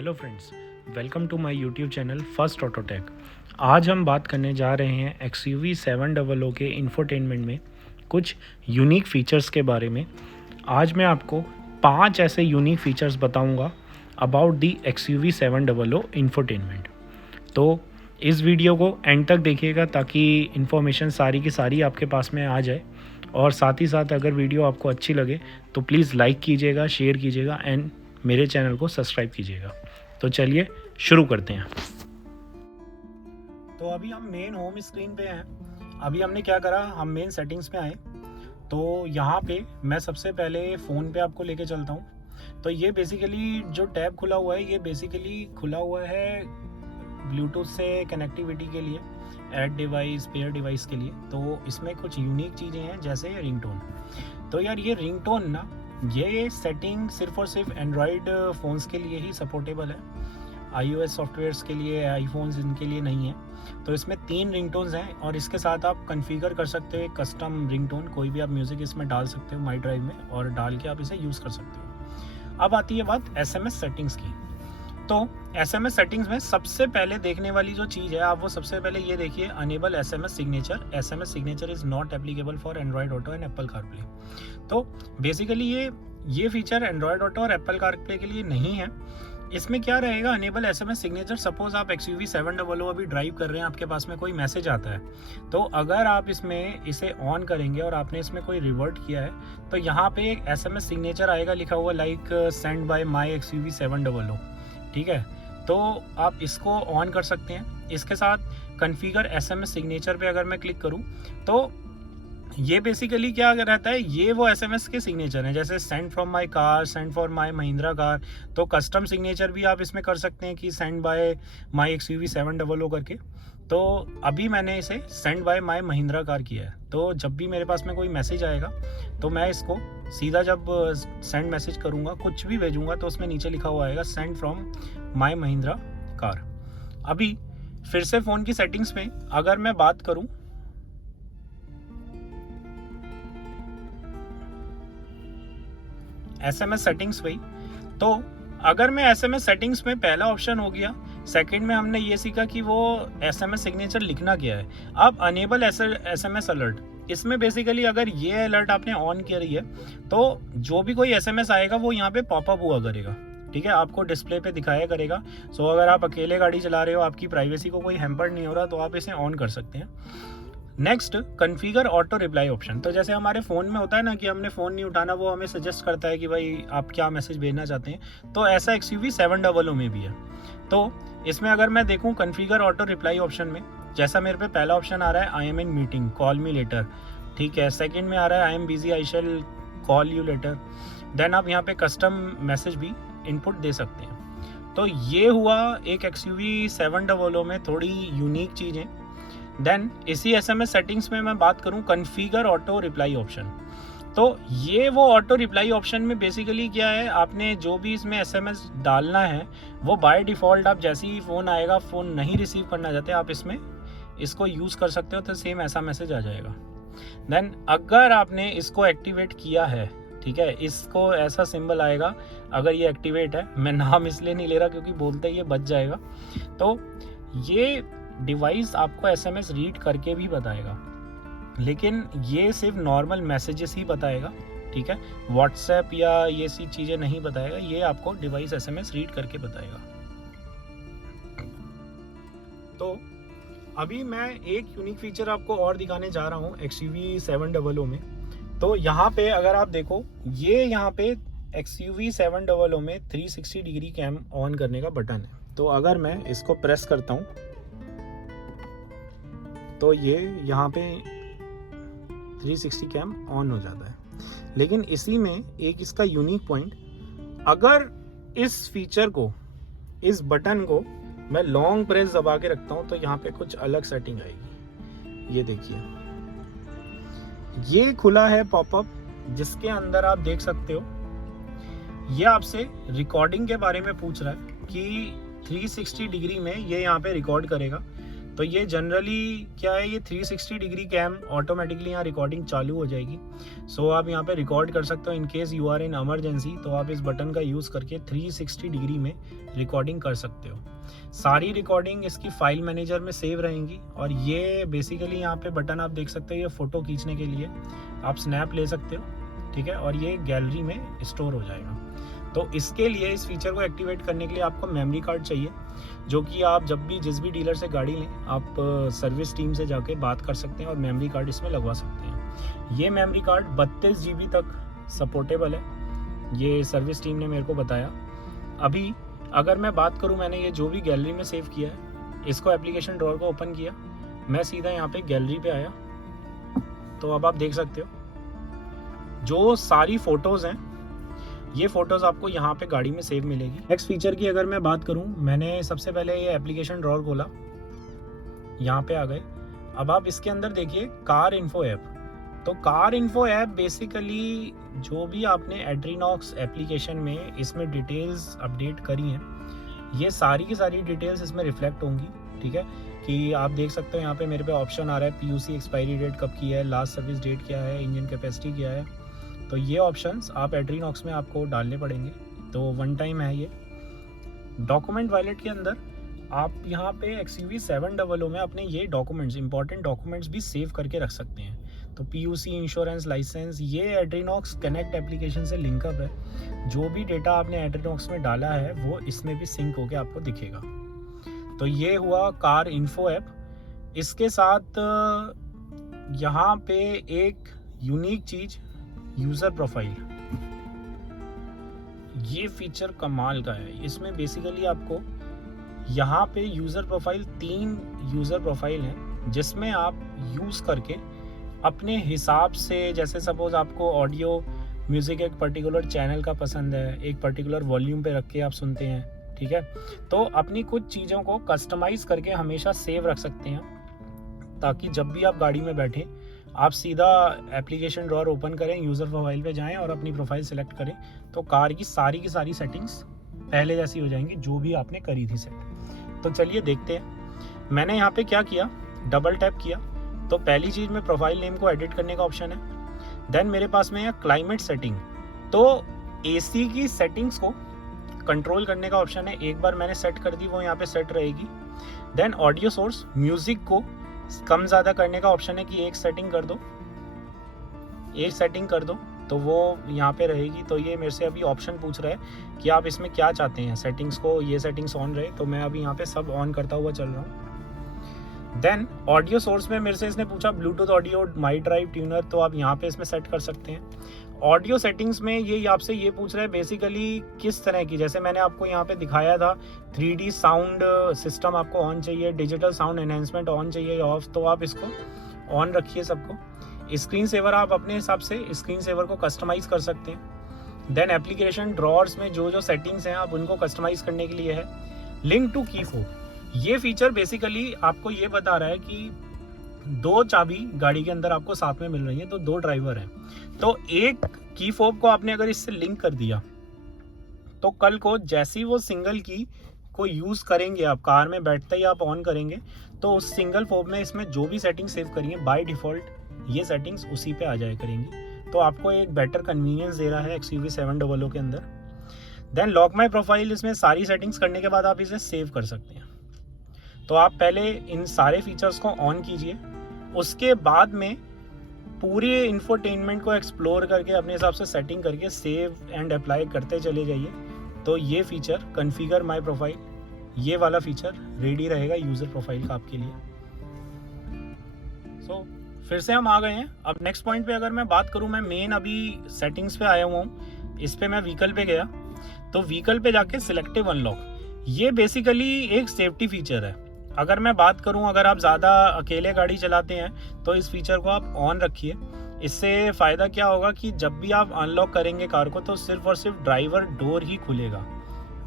Hello friends, welcome to my YouTube channel first Autotech. आज हम बात करने जा रहे हैं XUV 700 के इंफोटेनमेंट में कुछ यूनिक फीचर्स के बारे में। आज मैं आपको 5 ऐसे यूनिक फीचर्स बताऊंगा अबाउट दी XUV 700 इंफोटेनमेंट। तो इस वीडियो को एंड तक देखिएगा ताकि इन्फॉर्मेशन सारी की सारी आपके पास में आ जाए। और साथ ही साथ अगर वीडियो आपको अच्छी लगे तो प्लीज़ लाइक कीजिएगा, शेयर कीजिएगा एंड मेरे चैनल को सब्सक्राइब कीजिएगा। तो चलिए शुरू करते हैं। तो अभी हम मेन होम स्क्रीन पे हैं। अभी हमने क्या करा, हम मेन सेटिंग्स पे आए। तो यहाँ पे मैं सबसे पहले फ़ोन पे आपको लेके चलता हूँ। तो ये बेसिकली जो टैब खुला हुआ है, ये बेसिकली खुला हुआ है ब्लूटूथ से कनेक्टिविटी के लिए, ऐड डिवाइस, पेयर डिवाइस के लिए। तो इसमें कुछ यूनिक चीज़ें हैं जैसे रिंगटोन। तो यार ये रिंगटोन ना, ये सेटिंग सिर्फ और सिर्फ एंड्रॉयड फ़ोन्स के लिए ही सपोर्टेबल है। iOS सॉफ्टवेयर्स के लिए, आईफोन्स इनके लिए नहीं है। तो इसमें 3 रिंगटोन्स हैं और इसके साथ आप कॉन्फ़िगर कर सकते हो एक कस्टम रिंगटोन। कोई भी आप म्यूज़िक इसमें डाल सकते हो माई ड्राइव में, और डाल के आप इसे यूज़ कर सकते हो। अब आती है बात SMS सेटिंग्स की। तो SMS सेटिंग्स में सबसे पहले देखने वाली जो चीज़ है, आप वो सबसे पहले ये देखिए, enable SMS signature. SMS signature is not applicable for Android auto and Apple CarPlay. तो बेसिकली ये फीचर एंड्रॉयड ऑटो और एप्पल कारप्ले के लिए नहीं है। इसमें क्या रहेगा, अनेबल SMS सिग्नेचर। सपोज आप XUV 700 अभी ड्राइव कर रहे हैं, आपके पास में कोई मैसेज आता है, तो अगर आप इसमें इसे ऑन करेंगे और आपने इसमें कोई रिवर्ट किया है, तो यहाँ पे एक SMS सिग्नेचर आएगा लिखा हुआ, लाइक सेंड बाय माई XUV 700। ठीक है, तो आप इसको ऑन कर सकते हैं। इसके साथ कॉन्फ़िगर SMS सिग्नेचर पे अगर मैं क्लिक करूं, तो ये बेसिकली क्या रहता है, ये वो SMS के सिग्नेचर हैं, जैसे send from my car, send for my Mahindra car. तो कस्टम सिग्नेचर भी आप इसमें कर सकते हैं कि सेंड बाय माय XUV 700 करके। तो अभी मैंने इसे send by my Mahindra car किया है। तो जब भी मेरे पास में कोई मैसेज आएगा, तो मैं इसको सीधा जब सेंड मैसेज करूँगा, कुछ भी भेजूँगा, तो उसमें नीचे लिखा हुआ आएगा send from my Mahindra car. अभी फिर से फ़ोन की सेटिंग्स में अगर मैं बात करूँ, SMS सेटिंग्स हुई, तो अगर मैं SMS सेटिंग्स में, पहला ऑप्शन हो गया। सेकंड में हमने ये सीखा कि वो SMS सिग्नेचर लिखना क्या है। अब अनेबल SMS अलर्ट, इसमें बेसिकली अगर ये अलर्ट आपने ऑन करी है, तो जो भी कोई SMS आएगा वो यहाँ पे पॉपअप हुआ करेगा। ठीक है, आपको डिस्प्ले पे दिखाया करेगा। सो अगर आप अकेले गाड़ी चला रहे हो, आपकी प्राइवेसी को कोई हैम्पर नहीं हो रहा, तो आप इसे ऑन कर सकते हैं। Next, configure auto reply option. तो जैसे हमारे फ़ोन में होता है ना कि हमने फ़ोन नहीं उठाना, वो हमें सजेस्ट करता है कि भाई आप क्या मैसेज भेजना चाहते हैं, तो ऐसा XUV 700 में भी है। तो इसमें अगर मैं देखूं कॉन्फ़िगर ऑटो रिप्लाई ऑप्शन में, जैसा मेरे पे पहला ऑप्शन आ रहा है, I am in meeting, call me later. ठीक है, सेकेंड में आ रहा है, I am busy, I shall call you later. Then आप यहाँ पे कस्टम मैसेज भी इनपुट दे सकते हैं। तो ये हुआ एक XUV 700 में थोड़ी यूनिक चीज़ें। देन इसी SMS सेटिंग्स में मैं बात करूं, कॉन्फ़िगर ऑटो रिप्लाई ऑप्शन। तो ये वो ऑटो रिप्लाई ऑप्शन में बेसिकली क्या है, आपने जो भी इसमें SMS डालना है, वो बाय डिफ़ॉल्ट आप जैसे ही फ़ोन आएगा, फ़ोन नहीं रिसीव करना चाहते, आप इसमें इसको यूज़ कर सकते हो, तो सेम ऐसा मैसेज आ जाएगा। देन अगर आपने इसको एक्टिवेट किया है, ठीक है, इसको ऐसा सिंबल आएगा अगर ये एक्टिवेट है। मैं नाम इसलिए नहीं ले रहा क्योंकि बोलते ही ये बच जाएगा। तो ये डिवाइस आपको SMS रीड करके भी बताएगा, लेकिन ये सिर्फ नॉर्मल मैसेजेस ही बताएगा। ठीक है, व्हाट्सएप या ये सी चीज़ें नहीं बताएगा, ये आपको डिवाइस SMS रीड करके बताएगा। तो अभी मैं एक यूनिक फीचर आपको और दिखाने जा रहा हूँ XUV 700 में। तो यहाँ पे अगर आप देखो, ये यहाँ पे XUV 700 में 360 डिग्री कैम ऑन करने का बटन है। तो अगर मैं इसको प्रेस करता हूँ, तो ये यहाँ पे 360 कैम ऑन हो जाता है। लेकिन इसी में एक इसका यूनिक पॉइंट, अगर इस फीचर को, इस बटन को मैं लॉन्ग प्रेस दबा के रखता हूँ, तो यहाँ पे कुछ अलग सेटिंग आएगी। ये देखिए, ये खुला है पॉपअप, जिसके अंदर आप देख सकते हो, ये आपसे रिकॉर्डिंग के बारे में पूछ रहा है कि 360 डिग्री में ये यहाँ पे रिकॉर्ड करेगा। तो ये जनरली क्या है, ये 360 डिग्री कैम ऑटोमेटिकली यहाँ रिकॉर्डिंग चालू हो जाएगी। सो आप यहाँ पे रिकॉर्ड कर सकते हो in case you are in emergency, तो आप इस बटन का यूज़ करके 360 डिग्री में रिकॉर्डिंग कर सकते हो। सारी रिकॉर्डिंग इसकी फाइल मैनेजर में सेव रहेंगी। और ये बेसिकली यहाँ पे बटन आप देख सकते हो, ये फ़ोटो खींचने के लिए आप स्नैप ले सकते हो, ठीक है, और ये गैलरी में स्टोर हो जाएगा। तो इसके लिए, इस फीचर को एक्टिवेट करने के लिए आपको मेमोरी कार्ड चाहिए, जो कि आप जब भी जिस भी डीलर से गाड़ी लें आप सर्विस टीम से जाके बात कर सकते हैं और मेमोरी कार्ड इसमें लगवा सकते हैं। ये मेमोरी कार्ड 32 GB तक सपोर्टेबल है, ये सर्विस टीम ने मेरे को बताया। अभी अगर मैं बात करूं, मैंने ये जो भी गैलरी में सेव किया है, इसको एप्लीकेशन ड्रॉअर को ओपन किया, मैं सीधा यहाँ पे गैलरी पे आया, तो अब आप देख सकते हो जो सारी फ़ोटोज़ हैं, ये फ़ोटोज़ आपको यहाँ पे गाड़ी में सेव मिलेगी। नेक्स्ट फीचर की अगर मैं बात करूँ, मैंने सबसे पहले ये एप्लीकेशन ड्रॉअर खोला, यहाँ पे आ गए। अब आप इसके अंदर देखिए कार इन्फो ऐप। तो कार इन्फो ऐप बेसिकली जो भी आपने एड्रीनॉक्स एप्लीकेशन में इसमें डिटेल्स अपडेट करी हैं, ये सारी की सारी डिटेल्स इसमें रिफ्लेक्ट होंगी, ठीक है। कि आप देख सकते हो यहाँ पे मेरे पे ऑप्शन आ रहा है PUC एक्सपायरी डेट कब की है, लास्ट सर्विस डेट क्या है, इंजन कैपेसिटी क्या है। तो ये ऑप्शंस आप एड्रीनॉक्स में आपको डालने पड़ेंगे, तो वन टाइम है ये। डॉक्यूमेंट वॉलेट के अंदर आप यहाँ पे XUV 700 में अपने ये डॉक्यूमेंट्स, इंपॉर्टेंट डॉक्यूमेंट्स भी सेव करके रख सकते हैं। तो PUC, इंश्योरेंस, लाइसेंस, ये एड्रीनॉक्स कनेक्ट एप्लीकेशन से लिंकअप है। जो भी डेटा आपने एड्रीनॉक्स में डाला है वो इसमें भी सिंक होके आपको दिखेगा। तो ये हुआ कार इन्फो ऐप। इसके साथ यहाँ पे एक यूनिक चीज़, यूज़र प्रोफाइल। ये फीचर कमाल का है। इसमें बेसिकली आपको यहाँ पे यूज़र प्रोफाइल, 3 यूज़र प्रोफाइल हैं जिसमें आप यूज़ करके अपने हिसाब से, जैसे सपोज़ आपको ऑडियो म्यूज़िक एक पर्टिकुलर चैनल का पसंद है, एक पर्टिकुलर वॉल्यूम पे रख के आप सुनते हैं, ठीक है, तो अपनी कुछ चीज़ों को कस्टमाइज़ करके हमेशा सेव रख सकते हैं, ताकि जब भी आप गाड़ी में बैठें आप सीधा एप्लीकेशन ड्रॉअर ओपन करें, यूज़र प्रोफाइल पे जाएं और अपनी प्रोफाइल सेलेक्ट करें, तो कार की सारी सेटिंग्स पहले जैसी हो जाएंगी जो भी आपने करी थी सेट। तो चलिए देखते हैं। मैंने यहाँ पे क्या किया, डबल टैप किया, तो पहली चीज़ में प्रोफाइल नेम को एडिट करने का ऑप्शन है। देन मेरे पास में है क्लाइमेट सेटिंग, तो AC की सेटिंग्स को कंट्रोल करने का ऑप्शन है। एक बार मैंने सेट कर दी, वो यहाँ पे सेट रहेगी। देन ऑडियो सोर्स, म्यूज़िक को कम ज़्यादा करने का ऑप्शन है कि एक सेटिंग कर दो, तो वो यहाँ पे रहेगी। तो ये मेरे से अभी ऑप्शन पूछ रहा है कि आप इसमें क्या चाहते हैं, सेटिंग्स को, ये सेटिंग्स ऑन रहे, तो मैं अभी यहाँ पे सब ऑन करता हुआ चल रहा हूँ। देन ऑडियो सोर्स में मेरे से इसने पूछा Bluetooth audio, my drive tuner, तो आप यहाँ पे इसमें सेट कर सकते हैं। ऑडियो सेटिंग्स में ये आपसे ये पूछ रहा है बेसिकली किस तरह की, जैसे मैंने आपको यहाँ पे दिखाया था 3D साउंड सिस्टम आपको ऑन चाहिए, डिजिटल साउंड एनहेंसमेंट ऑन चाहिए या ऑफ, तो आप इसको ऑन रखिए सबको। स्क्रीन सेवर आप अपने हिसाब से स्क्रीन सेवर को कस्टमाइज़ कर सकते हैं। देन एप्लीकेशन ड्रॉअर्स में जो सेटिंग्स हैं आप उनको कस्टमाइज़ करने के लिए है। लिंक टू की फोब, ये फीचर बेसिकली आपको ये बता रहा है कि 2 चाबी गाड़ी के अंदर आपको साथ में मिल रही है, तो 2 ड्राइवर हैं, तो एक की फोब को आपने अगर इससे लिंक कर दिया, तो कल को जैसे ही वो सिंगल की को यूज़ करेंगे, आप कार में बैठते ही आप ऑन करेंगे, तो उस सिंगल फोब में इसमें जो भी सेटिंग सेव करिए बाय डिफ़ॉल्ट ये सेटिंग्स उसी पे आ जाया करेंगी। तो आपको एक बेटर कन्वीनियंस दे रहा है XUV 700 के अंदर। देन लॉक माई प्रोफाइल, इसमें सारी सेटिंग्स करने के बाद आप इसे सेव कर सकते हैं। तो आप पहले इन सारे फीचर्स को ऑन कीजिए, उसके बाद में पूरे इंफोटेनमेंट को एक्सप्लोर करके अपने हिसाब से सेटिंग करके सेव एंड अप्लाई करते चले जाइए। तो ये फीचर कॉन्फ़िगर माय प्रोफाइल, ये वाला फीचर रेडी रहेगा यूज़र प्रोफाइल का आपके लिए। सो फिर से हम आ गए हैं। अब नेक्स्ट पॉइंट पे अगर मैं बात करूं, मैं मेन अभी सेटिंग्स पे आया हुआ हूँ। इस पे मैं व्हीकल पे गया, तो व्हीकल पे जाके सिलेक्टिव अनलॉक, ये बेसिकली एक सेफ्टी फीचर है। अगर मैं बात करूं, अगर आप ज़्यादा अकेले गाड़ी चलाते हैं तो इस फीचर को आप ऑन रखिए। इससे फ़ायदा क्या होगा कि जब भी आप अनलॉक करेंगे कार को, तो सिर्फ और सिर्फ ड्राइवर डोर ही खुलेगा,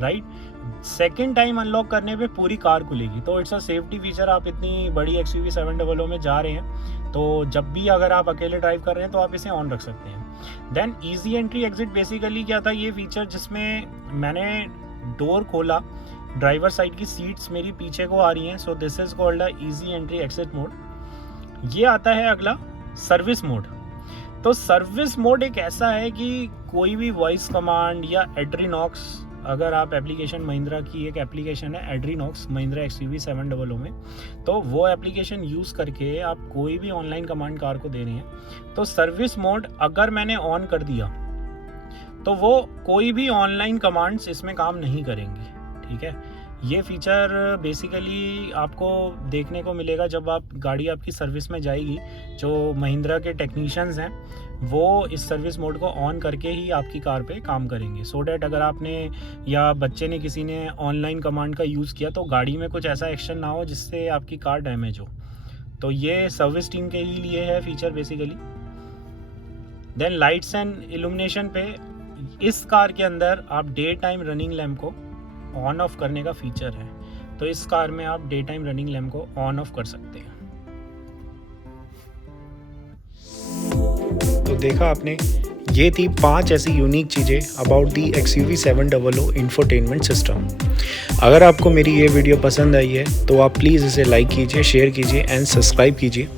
राइट। सेकेंड टाइम अनलॉक करने पे पूरी कार खुलेगी। तो इट्स अ सेफ्टी फीचर। आप इतनी बड़ी XUV 700 में जा रहे हैं, तो जब भी अगर आप अकेले ड्राइव कर रहे हैं तो आप इसे ऑन रख सकते हैं। Then easy entry exit, basically क्या था ये फीचर, जिसमें मैंने डोर खोला, ड्राइवर साइड की सीट्स मेरी पीछे को आ रही हैं, so this is called a easy entry exit mode. ये आता है अगला सर्विस मोड। तो सर्विस मोड एक ऐसा है कि कोई भी वॉइस कमांड या एड्रीनॉक्स, अगर आप एप्लीकेशन महिंद्रा की एक एप्लीकेशन है एड्रीनॉक्स महिंद्रा XUV 700 में, तो वो एप्लीकेशन यूज़ करके आप कोई भी ऑनलाइन कमांड कार को दे रहे हैं, तो सर्विस मोड अगर मैंने ऑन कर दिया तो वो कोई भी ऑनलाइन कमांड्स इसमें काम नहीं करेंगी। ठीक है, ये फीचर बेसिकली आपको देखने को मिलेगा जब आप गाड़ी आपकी सर्विस में जाएगी। जो महिंद्रा के टेक्नीशियंस हैं वो इस सर्विस मोड को ऑन करके ही आपकी कार पे काम करेंगे, सो डैट अगर आपने या बच्चे ने किसी ने ऑनलाइन कमांड का यूज़ किया तो गाड़ी में कुछ ऐसा एक्शन ना हो जिससे आपकी कार डैमेज हो। तो ये सर्विस टीम के ही लिए है feature basically. Then lights and illumination पे इस कार के अंदर आप डे टाइम रनिंग लैम्प को ऑन ऑफ करने का फीचर है, तो इस कार में आप डे टाइम रनिंग लैम्प को ऑन ऑफ कर सकते हैं। तो देखा आपने, ये थी 5 ऐसी यूनिक चीज़ें about the XUV 700 infotainment system. अगर आपको मेरी ये वीडियो पसंद आई है तो आप प्लीज़ इसे लाइक कीजिए, शेयर कीजिए एंड सब्सक्राइब कीजिए।